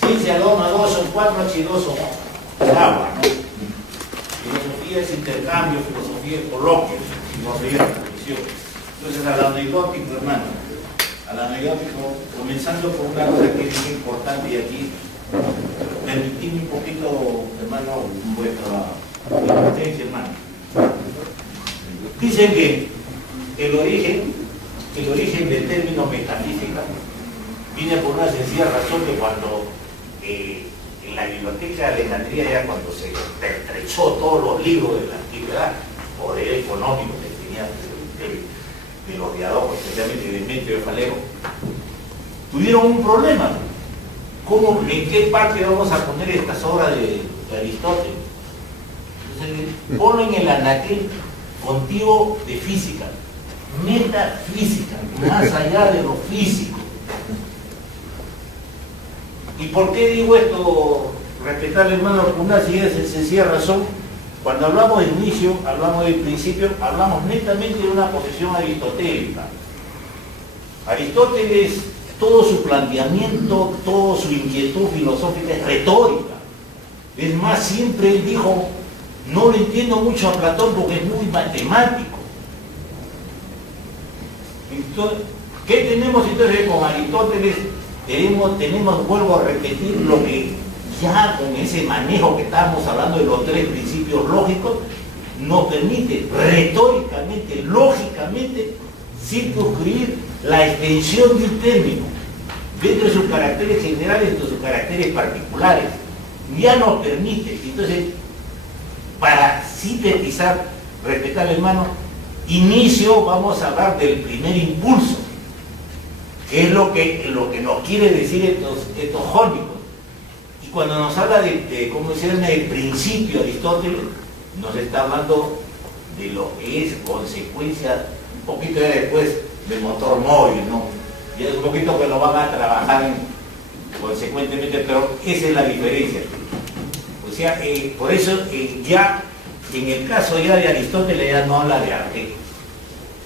Ciencia 2 más 2 son 4, H2 son agua, ¿no? Filosofía es intercambio, filosofía es coloquio, filosofía es transmisión. Entonces, al anecdótico, hermano, al anecdótico, comenzando por una cosa que es importante y aquí, permitidme un poquito, hermano, vuestra presencia, hermano. Dicen que el origen del término metafísica viene por una sencilla razón que cuando en la biblioteca de Alejandría, ya cuando se pertrechó todos los libros de la antigüedad, poder económico que tenía de los diálogos, especialmente de Demetrio de Falero, tuvieron un problema. ¿Cómo, en qué parte vamos a poner estas obras de Aristóteles? Entonces, ponlo en el anaquel contigo de física, metafísica, más allá de lo físico. ¿Y por qué digo esto, respetable hermano? Por una sencilla razón. Cuando hablamos de inicio, hablamos del principio, hablamos netamente de una posición aristotélica. Aristóteles, todo su planteamiento, toda su inquietud filosófica es retórica. Es más, siempre él dijo, no le entiendo mucho a Platón porque es muy matemático. Entonces, ¿qué tenemos entonces con Aristóteles? Tenemos, vuelvo a repetir, lo que ya con ese manejo que estábamos hablando de los tres principios lógicos, nos permite retóricamente, lógicamente, circunscribir la extensión de un término dentro de sus caracteres generales, dentro de sus caracteres particulares. Ya nos permite, entonces, para sintetizar, respetable hermano, inicio, vamos a hablar del primer impulso, que es lo que nos quiere decir estos jónicos. Y cuando nos habla de cómo se llama el principio Aristóteles, nos está hablando de lo que es consecuencia, un poquito ya después del motor móvil, ¿no? Y es un poquito que lo van a trabajar consecuentemente, pero esa es la diferencia. O sea, por eso ya en el caso ya de Aristóteles ya no habla de arte,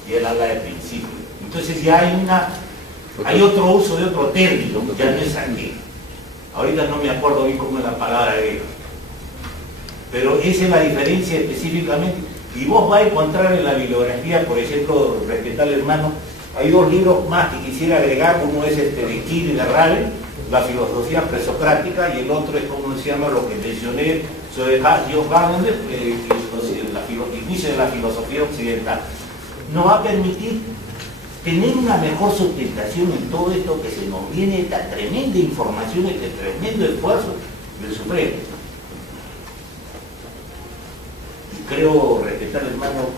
y él habla de principio. Entonces ya hay otro uso de otro término, ya no es aquí. Ahorita no me acuerdo bien cómo es la palabra griega. Pero esa es la diferencia específicamente. Y vos vas a encontrar en la bibliografía, por ejemplo, respetable hermano, hay dos libros más que quisiera agregar. Uno es de Quine y de Raven, la filosofía presocrática, y el otro es, como se llama, lo que mencioné sobre Georg Gadamer, el inicio de la filosofía occidental. Nos va a permitir tener una mejor sustentación en todo esto que se nos viene, esta tremenda información, este tremendo esfuerzo del Supremo. Y creo, respetar hermano,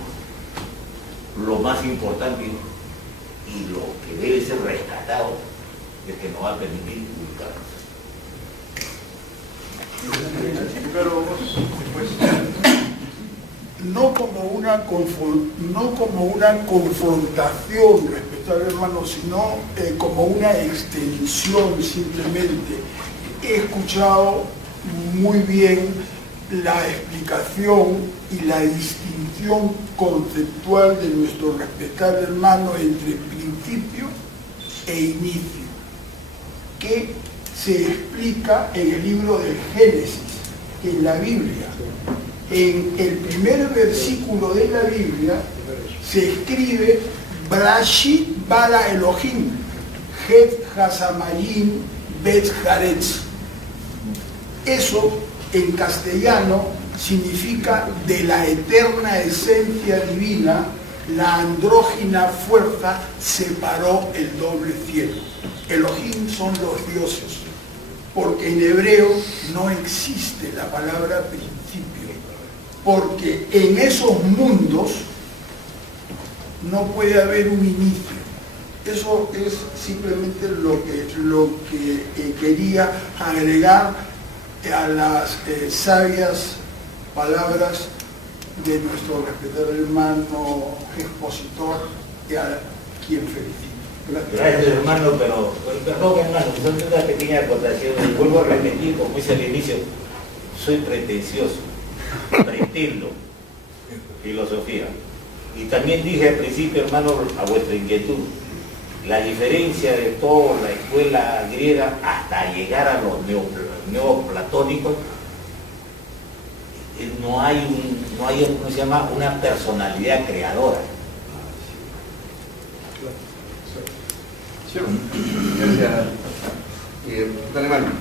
lo más importante y lo que debe ser rescatado es que nos va a permitir publicarnos. Pero pues, no como una confrontación, respetable hermano, sino como una extensión simplemente. He escuchado muy bien la explicación y la distinción conceptual de nuestro respetable hermano entre principio e inicio, que se explica en el libro del Génesis, en la Biblia. En el primer versículo de la Biblia se escribe Brashit bara Elohim, Het Hasamayim Bet Haaretz. Eso en castellano significa de la eterna esencia divina, la andrógina fuerza separó el doble cielo. Elohim son los dioses, porque en hebreo no existe la palabra principio, porque en esos mundos no puede haber un inicio. Eso es simplemente lo que quería agregar a las sabias palabras de nuestro respetable hermano expositor, y a quien felicito. Gracias hermano, pero perdón hermano, son una pequeña acotación, y vuelvo a repetir, como hice al inicio, soy pretencioso, pretendo filosofía. Y también dije al principio, hermano, a vuestra inquietud, la diferencia de toda la escuela griega hasta llegar a los neoplatónicos, no hay ¿cómo se llama? Una personalidad creadora. Gracias, don Alemán.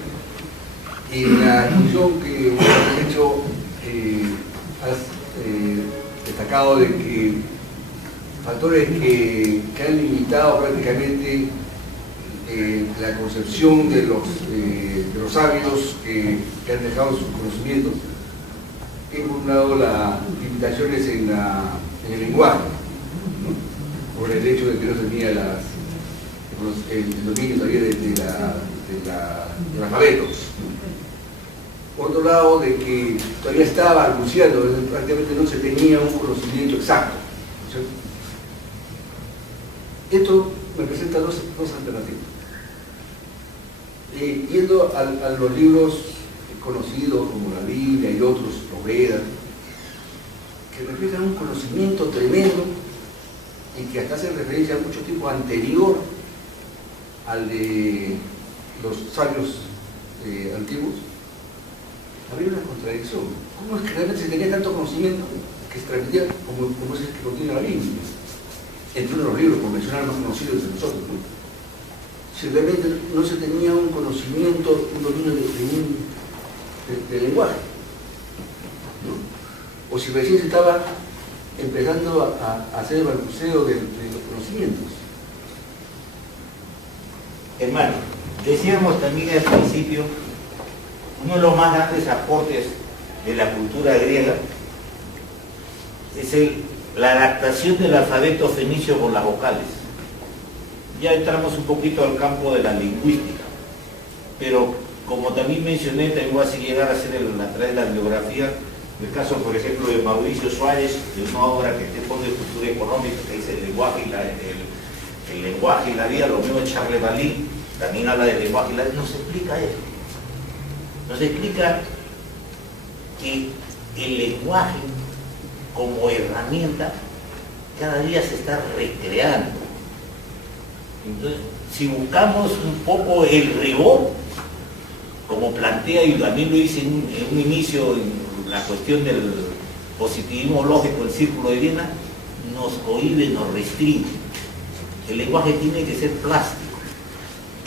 En la discusión que has hecho, has destacado de que factores que han limitado prácticamente la concepción de los sabios que han dejado sus conocimientos. Por un lado, las limitaciones en el lenguaje, ¿no? Por el hecho de que no tenía el dominio todavía del alfabeto. Por otro lado, de que todavía estaba balbuceando, prácticamente no se tenía un conocimiento exacto, ¿cierto? Esto me presenta dos alternativas. Yendo a los libros conocidos como la Biblia y otros, los Vedas, que reflejan un conocimiento tremendo y que hasta hacen referencia a mucho tiempo anterior al de los sabios antiguos, había una contradicción. ¿Cómo es que realmente se tenía tanto conocimiento que se transmitía como es el que contiene la Biblia? Entre uno de los libros convencionales más conocidos de nosotros, ¿no? Si realmente no se tenía un conocimiento, un dominio del lenguaje, ¿no? O si recién se estaba empezando a hacer el balbuceo de los conocimientos. Hermano, decíamos también al principio, uno de los más grandes aportes de la cultura griega es la adaptación del alfabeto fenicio con las vocales. Ya entramos un poquito al campo de la lingüística, pero como también mencioné, también voy a llegar a hacer a través de la bibliografía, el caso, por ejemplo, de Mauricio Suárez, de una obra que te pone de cultura económica, que dice el lenguaje y la vida, lo mismo Charles Balí, también habla del lenguaje y la vida, nos explica eso. Nos explica que el lenguaje como herramienta cada día se está recreando. Entonces, si buscamos un poco el rigor, como plantea, y también lo hice en un inicio en la cuestión del positivismo lógico, el círculo de Viena, nos cohíbe, nos restringe. El lenguaje tiene que ser plástico,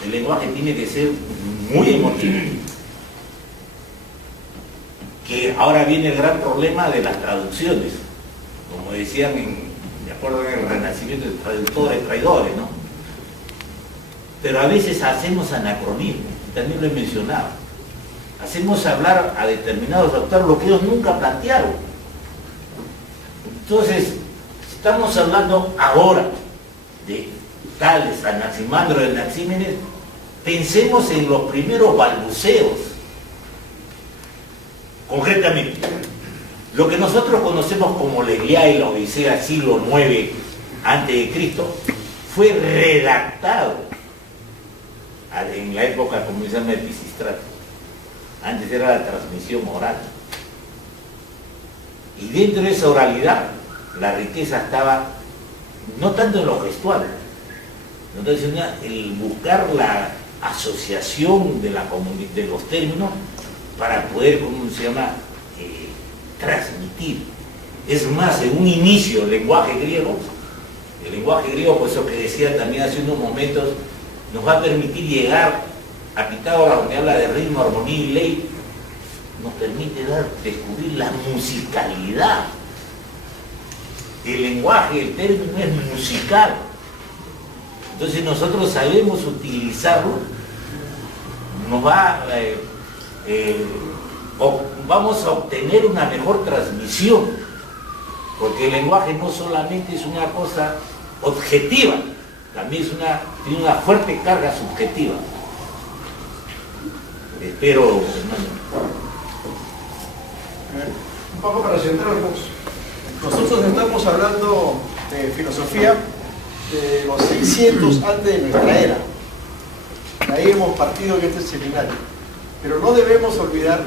el lenguaje tiene que ser muy emotivo. Que ahora viene el gran problema de las traducciones, como decían de acuerdo en el Renacimiento, de traductores, traidores, ¿no? Pero a veces hacemos anacronismo, también lo he mencionado. Hacemos hablar a determinados autores lo que ellos nunca plantearon. Entonces, estamos hablando ahora de Tales, Anaximandro, de Anaxímenes, pensemos en los primeros balbuceos. Concretamente, lo que nosotros conocemos como la Ilíada y la Odisea, siglo IX a.C., fue redactado en la época, como se llama, el Pisístrato. Antes era la transmisión oral. Y dentro de esa oralidad, la riqueza estaba no tanto en lo gestual, entonces el buscar la asociación de los términos para poder, ¿cómo se llama?, transmitir. Es más, en un inicio, el lenguaje griego, por eso que decía también hace unos momentos, nos va a permitir llegar a Pitágoras, donde habla de ritmo, armonía y ley, nos permite descubrir la musicalidad. El lenguaje, el término es musical. Entonces nosotros sabemos utilizarlo, vamos a obtener una mejor transmisión, porque el lenguaje no solamente es una cosa objetiva, también tiene una fuerte carga subjetiva. Espero, un poco para centrarnos, nosotros estamos hablando de filosofía de los 600 antes de nuestra era. De ahí hemos partido en este seminario. Pero no debemos olvidar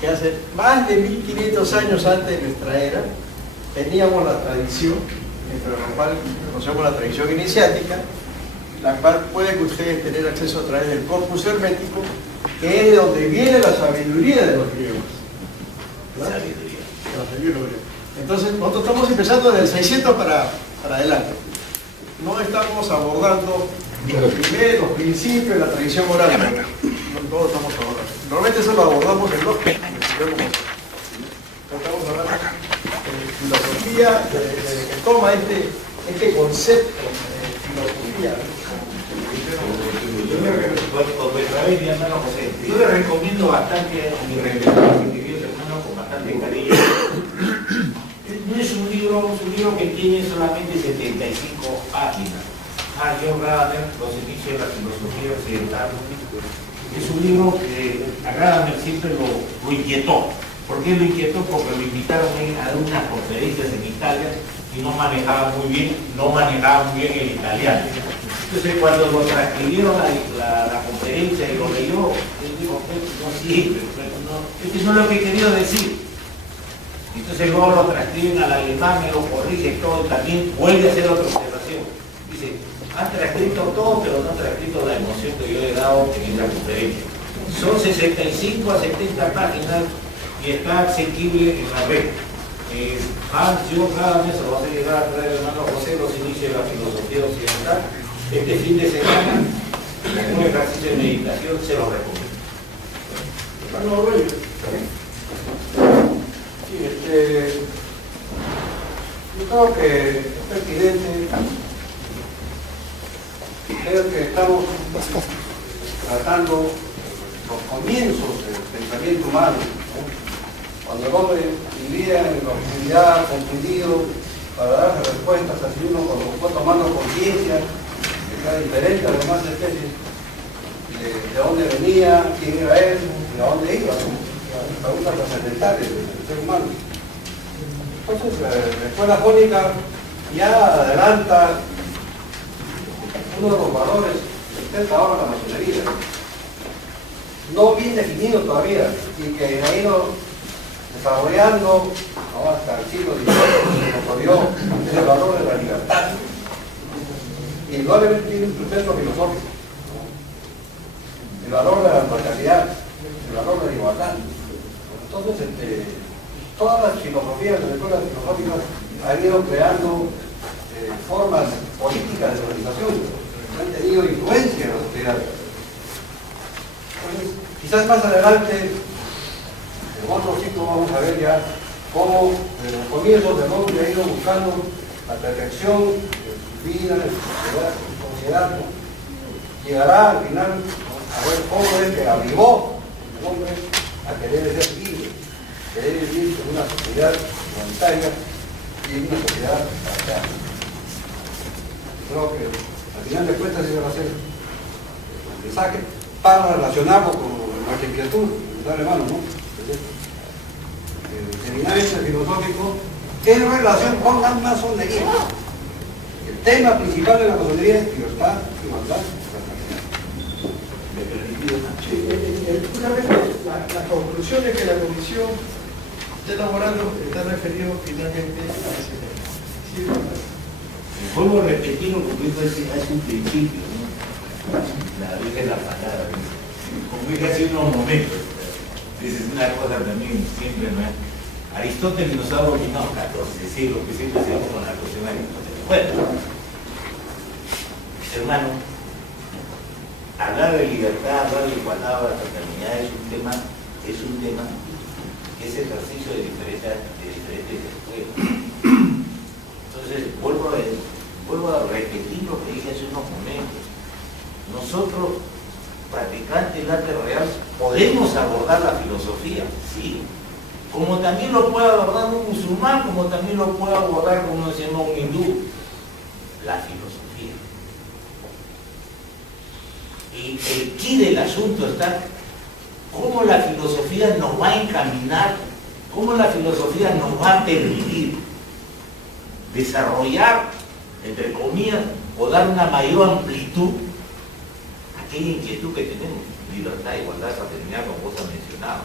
que hace más de 1500 años antes de nuestra era teníamos la tradición, entre la cual conocemos la tradición iniciática, la cual pueden ustedes tener acceso a través del corpus hermético, que es de donde viene la sabiduría de los griegos. Sabiduría. La sabiduría de los griegos. Entonces, nosotros estamos empezando desde el 600 para adelante. No estamos abordando los primeros principios de la tradición oral. No todos estamos abordando. Normalmente eso lo abordamos en los estamos hablando de filosofía, que toma este concepto de filosofía. Yo le recomiendo bastante a mi respetado hermano con bastante cariño. No es un libro que tiene solamente 75 páginas. John Gadamer, Los inicios de la filosofía occidental. Es un libro que a Gadamer siempre lo inquietó. ¿Por qué lo inquietó? Porque lo invitaron a dar unas conferencias en Italia y no manejaba muy bien el italiano. Entonces cuando lo transcribieron la conferencia y lo leyó, él dijo, no sirve, esto no es lo que he querido decir. Entonces luego lo transcriben al alemán, me lo corrige todo, también vuelve a hacer otra observación. Dice, han transcrito todo, pero no han transcrito la emoción que yo he dado en esta conferencia. Son 65 a 70 páginas y está asequible en la red. Hans John Gadamer se lo va a hacer llegar a traer el hermano José, Los inicios de la filosofía occidental. Este fin de semana, un ejercicio de meditación, se lo recomiendo. Hermano Aurelio. Sí, yo creo que es pertinente. Creo que estamos tratando los comienzos del pensamiento humano, ¿no? Cuando el hombre vivía en la oscuridad, confundido, para darse respuestas a sí mismo, cuando fue tomando conciencia de que era diferente a las demás especies, de dónde venía, quién era él, y a dónde iba, ¿no? Las preguntas trascendentales del ser humano. Entonces, la escuela jónica ya adelanta uno de los valores que intenta ahora la masonería, no bien definido todavía, y que ha ido desarrollando, ¿no?, hasta el siglo XVIII, se dio el valor de la libertad. Indudablemente tiene un sustento filosófico, ¿no? El valor de la imparcialidad, el valor de la igualdad. Entonces, todas las filosofías de las escuelas filosóficas han ido creando formas políticas de organización, han tenido influencia en la sociedad. Entonces, quizás más adelante, en otro ciclo, vamos a ver ya cómo en los comienzos del hombre ha ido buscando la perfección de su vida, de su sociedad, ¿no? Llegará al final a ver cómo es que avivó el hombre a querer ser libre, querer vivir en una sociedad igualitaria y en una sociedad fraterna. Creo que al final de cuentas ese va a ser el mensaje para relacionarlo con nuestra inquietud, darle mano, ¿no? El seminario filosófico en relación con la masonería. El tema principal de la masonería es libertad, igualdad, fraternidad. Justamente las conclusiones que la comisión está elaborando están referidos finalmente a ese tema. Sí, vuelvo a repetir lo que dijo hace un principio, ¿no? La Virgen de la palabra, como dije hace unos momentos, esa es una cosa también siempre, ¿no? Aristóteles nos ha dominado 14 siglos, que siempre se con la cuestión de Aristóteles. Bueno, hermano, hablar de libertad, hablar de igualdad, de fraternidad es un tema que es ejercicio de diferentes escuelas. Entonces, vuelvo a repetir lo que dije hace unos momentos. Nosotros, practicantes del arte real, podemos abordar la filosofía, sí. Como también lo puede abordar un musulmán, como también lo puede abordar, como se llama, un hindú, la filosofía. Y el quid del asunto está cómo la filosofía nos va a encaminar, cómo la filosofía nos va a permitir desarrollar, entre comillas, o dar una mayor amplitud a aquella inquietud que tenemos, libertad, igualdad, fraternidad, como vos has mencionado.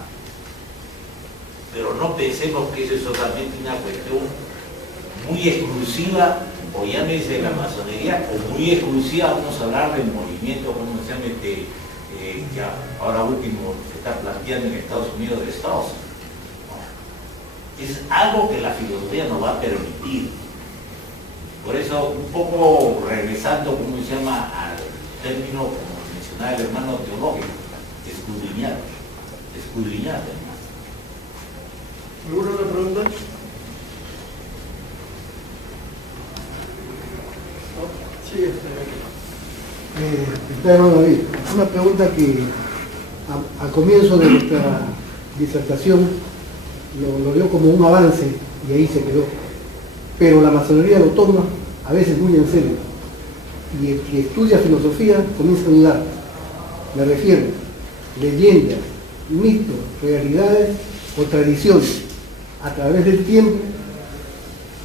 Pero no pensemos que eso es solamente una cuestión muy exclusiva o llámese la masonería, o muy exclusiva, vamos a hablar del movimiento, como se llama, que ahora último se está planteando en Estados Unidos de Estados. Es algo que la filosofía nos va a permitir. Por eso, un poco regresando, como se llama, al término, como mencionaba el hermano teológico, escudriñar, hermano. ¿Alguna otra pregunta? Sí, hermano David, una pregunta que al comienzo de nuestra disertación lo dio como un avance y ahí se quedó, pero la masonería lo toma a veces muy en serio y el que estudia filosofía comienza a dudar. Me refiero leyendas, mitos, realidades o tradiciones. A través del tiempo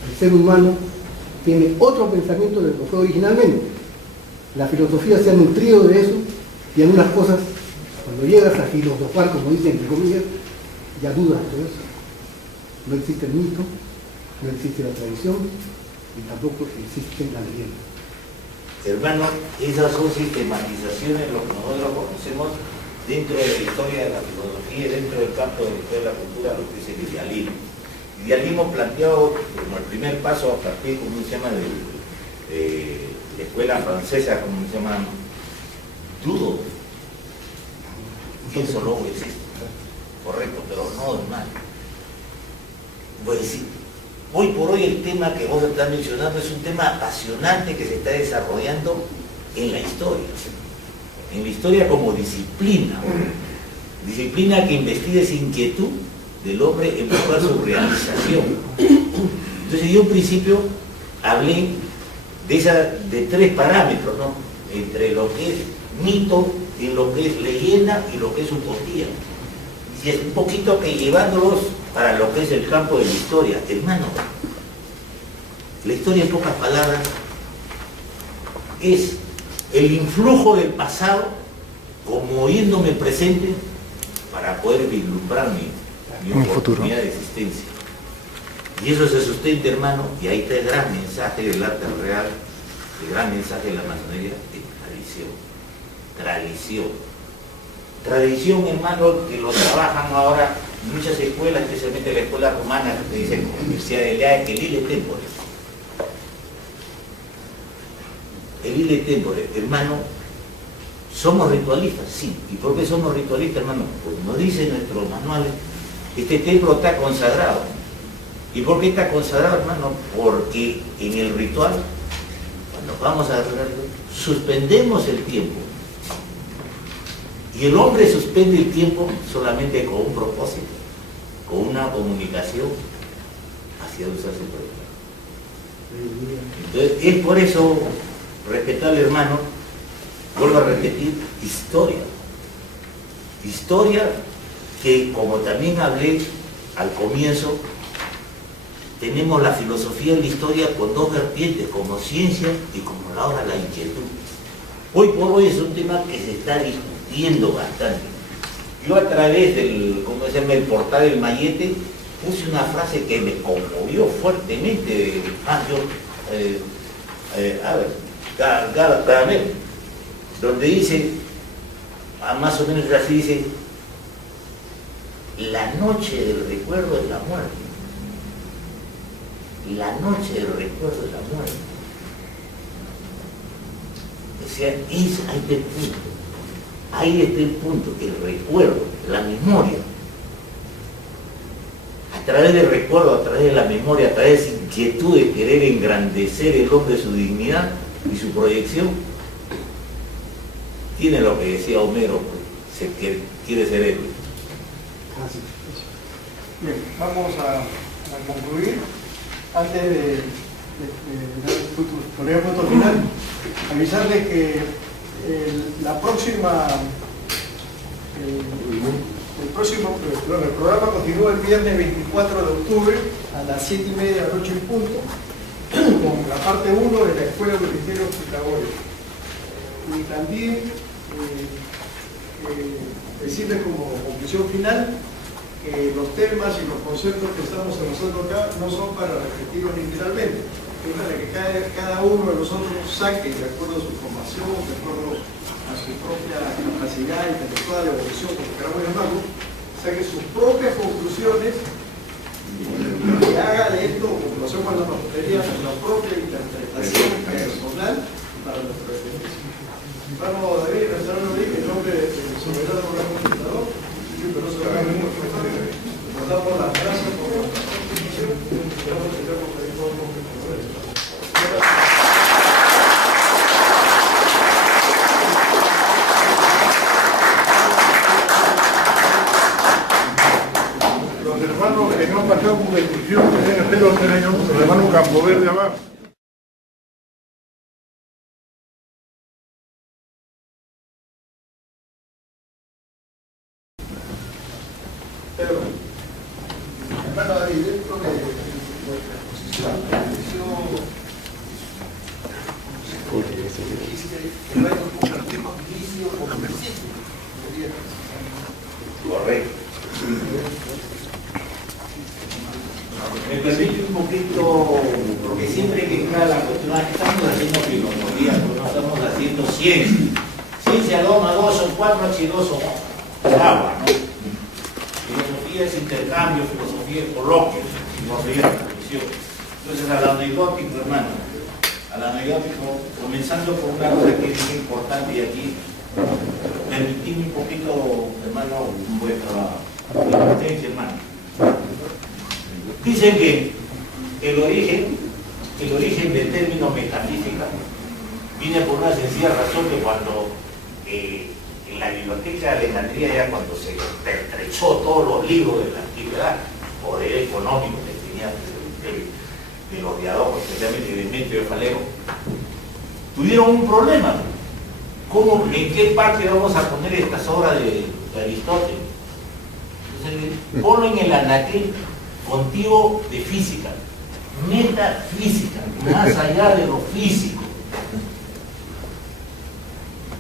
el ser humano tiene otro pensamiento de lo que fue originalmente. La filosofía se ha nutrido de eso y algunas cosas, cuando llegas a filosofar, como dicen entre comillas, ya dudas de eso. No existe el mito, no existe la tradición y tampoco existe la leyenda. Hermano, esas son sistematizaciones, lo que nosotros conocemos dentro de la historia de la filosofía y dentro del campo de la historia de la cultura, lo que es el idealismo. Idealismo planteado como el primer paso a partir, como se llama, de la escuela francesa, como se llama, dudo que eso luego existe. Correcto, pero no es mal. Voy a decir, hoy por hoy el tema que vos estás mencionando es un tema apasionante que se está desarrollando en la historia como disciplina que investiga esa inquietud del hombre en buscar su realización. Entonces yo en principio hablé de tres parámetros, ¿no? Entre lo que es mito, y lo que es leyenda y lo que es utopía. Y es un poquito que llevándolos para lo que es el campo de la historia. Hermano, la historia en pocas palabras es el influjo del pasado como yéndome presente para poder vislumbrar mi oportunidad de existencia. Y eso se sustenta, hermano, y ahí está el gran mensaje del arte real, el gran mensaje de la masonería, de tradición, hermano, que lo trabajan ahora muchas escuelas, especialmente la escuela romana, que te dicen Universidad de Lea, el ille tempore. El ille tempore, hermano, somos ritualistas, sí. ¿Y por qué somos ritualistas, hermano? Pues nos dicen nuestros manuales, este templo está consagrado. ¿Y por qué está consagrado, hermano? Porque en el ritual, cuando vamos a adorarlo, suspendemos el tiempo. Y el hombre suspende el tiempo solamente con un propósito, con una comunicación hacia un ser superior. Entonces, es por eso, respetable hermano, vuelvo a repetir, historia que, como también hablé al comienzo, tenemos la filosofía y la historia con dos vertientes, como ciencia y como ahora la inquietud. Hoy por hoy es un tema que se está discutiendo bastante. Yo a través del, ¿cómo se llama?, el portal del Mayete, puse una frase que me conmovió fuertemente de Caramel, donde dice, más o menos así dice, la noche del recuerdo es la muerte. La noche del recuerdo es la muerte. O sea, ahí está el punto, el recuerdo, la memoria. A través del recuerdo, a través de la memoria, a través de esa inquietud de querer engrandecer el hombre, su dignidad y su proyección, tiene lo que decía Homero, pues, quiere ser héroe. Bien, vamos a concluir. Antes de poner el punto final, avisarles que el programa continúa el viernes 24 de octubre a las 7:30 de la noche en punto, con la parte 1 de la Escuela de Ministerios Pitagóricos. Y también decirles como conclusión final que los temas y los conceptos que estamos analizando acá no son para repetirlos literalmente, es para que cada uno de nosotros saque, de acuerdo a su formación, de acuerdo a su propia capacidad intelectual, evolución, como queramos llamarlo, saque sus propias conclusiones y haga de esto, en comparación con la mampostería, la propia interpretación personal para nuestro beneficio. Vamos, David, restaurante en nombre del soberano gran conquistador, nos damos las gracias por la participación y esperamos que tengamos ahí todos los que los hermanos que no han pasado por la excursión, que deben hacer los años, los hermanos Campo Verde abajo. Pero, hermano David, dentro de nuestra exposición, Correcto. Me permite un poquito, porque siempre que está la cuestión, estamos haciendo filosofía, no estamos haciendo ciencia. Ciencia 2 más 2 son 4, H2 son agua, ¿no? Filosofía es intercambio, filosofía es coloquio, filosofía es transmisión. Entonces, al anecdótico, hermano, al anecdótico, comenzando por una cosa que es muy importante y aquí, permitidme un poquito, hermano, vuestra asistencia, hermano. Dicen que el origen del término metafísica viene por una sencilla razón que cuando en la biblioteca de Alejandría, ya cuando se pertrechó todos los libros de la antigüedad, poder económico que tenía de los diálogos, especialmente de Demetrio Falero, tuvieron un problema. ¿Cómo, en qué parte vamos a poner estas obras de Aristóteles? Entonces, ponlo en el anaquel contigo de física, metafísica, más allá de lo físico.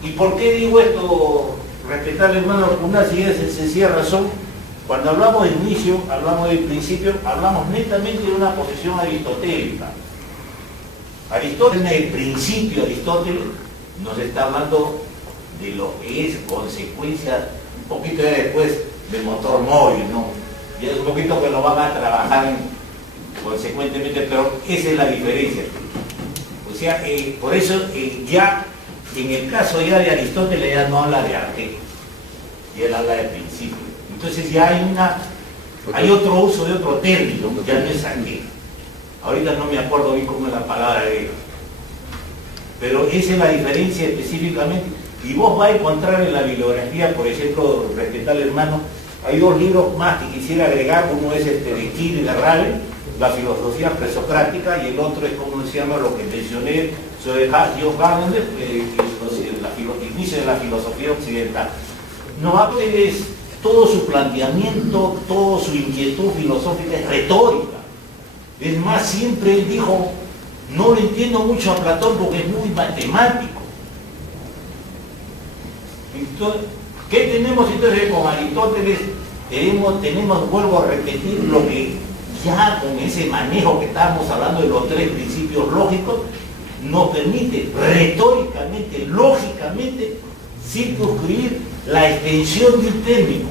¿Y por qué digo esto, respetable hermano? Por una sencilla razón. Cuando hablamos de inicio, hablamos de principio, hablamos netamente de una posición aristotélica. Aristóteles, en el principio Aristóteles nos está hablando de lo que es consecuencia, un poquito ya después del motor móvil, ¿no? Y es un poquito que lo van a trabajar consecuentemente, pero esa es la diferencia. O sea, por eso ya en el caso ya de Aristóteles ya no habla de arte, y él habla de principio. Entonces ya hay otro uso de otro término, ya no es aquí. Ahorita no me acuerdo bien cómo es la palabra de él. Pero esa es la diferencia específicamente. Y vos vais a encontrar en la bibliografía, por ejemplo, respetable hermano, hay dos libros más que quisiera agregar. Uno es de Kiel y de Raven, la filosofía presocrática, y el otro es, como se llama, lo que mencioné, sobre Hans-Georg Gadamer, el inicio de la filosofía occidental. No es todo su planteamiento, toda su inquietud filosófica es retórica. Es más, siempre él dijo, no le entiendo mucho a Platón porque es muy matemático. Entonces, ¿qué tenemos entonces con Aristóteles? Tenemos, vuelvo a repetir, lo que ya con ese manejo que estábamos hablando de los tres principios lógicos, nos permite retóricamente, lógicamente, circunscribir la extensión de un término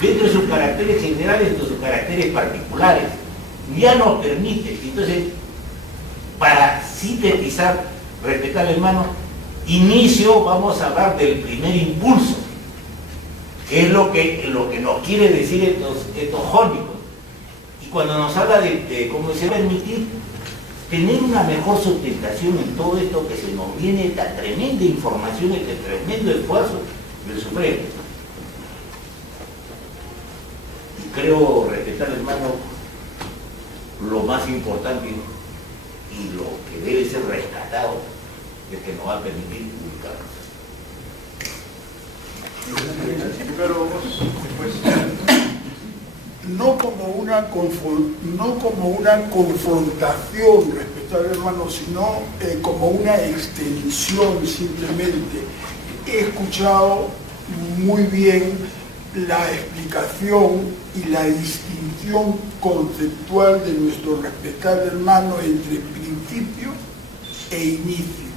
dentro de sus caracteres generales, dentro de sus caracteres particulares. Ya nos permite. Entonces, para sintetizar, respetable hermano, inicio, vamos a hablar del primer impulso, que es lo que nos quiere decir estos jónicos. Y cuando nos habla de cómo se va a permitir tener una mejor sustentación en todo esto que se nos viene, esta tremenda información, este tremendo esfuerzo del Supremo. Y creo, respetable hermano, lo más importante y lo que debe ser rescatado es que nos va a permitir publicar. Pero no como una confrontación, respetable hermano, sino como una extensión simplemente. He escuchado muy bien la explicación y la distinción conceptual de nuestro respetable hermano entre principio e inicio.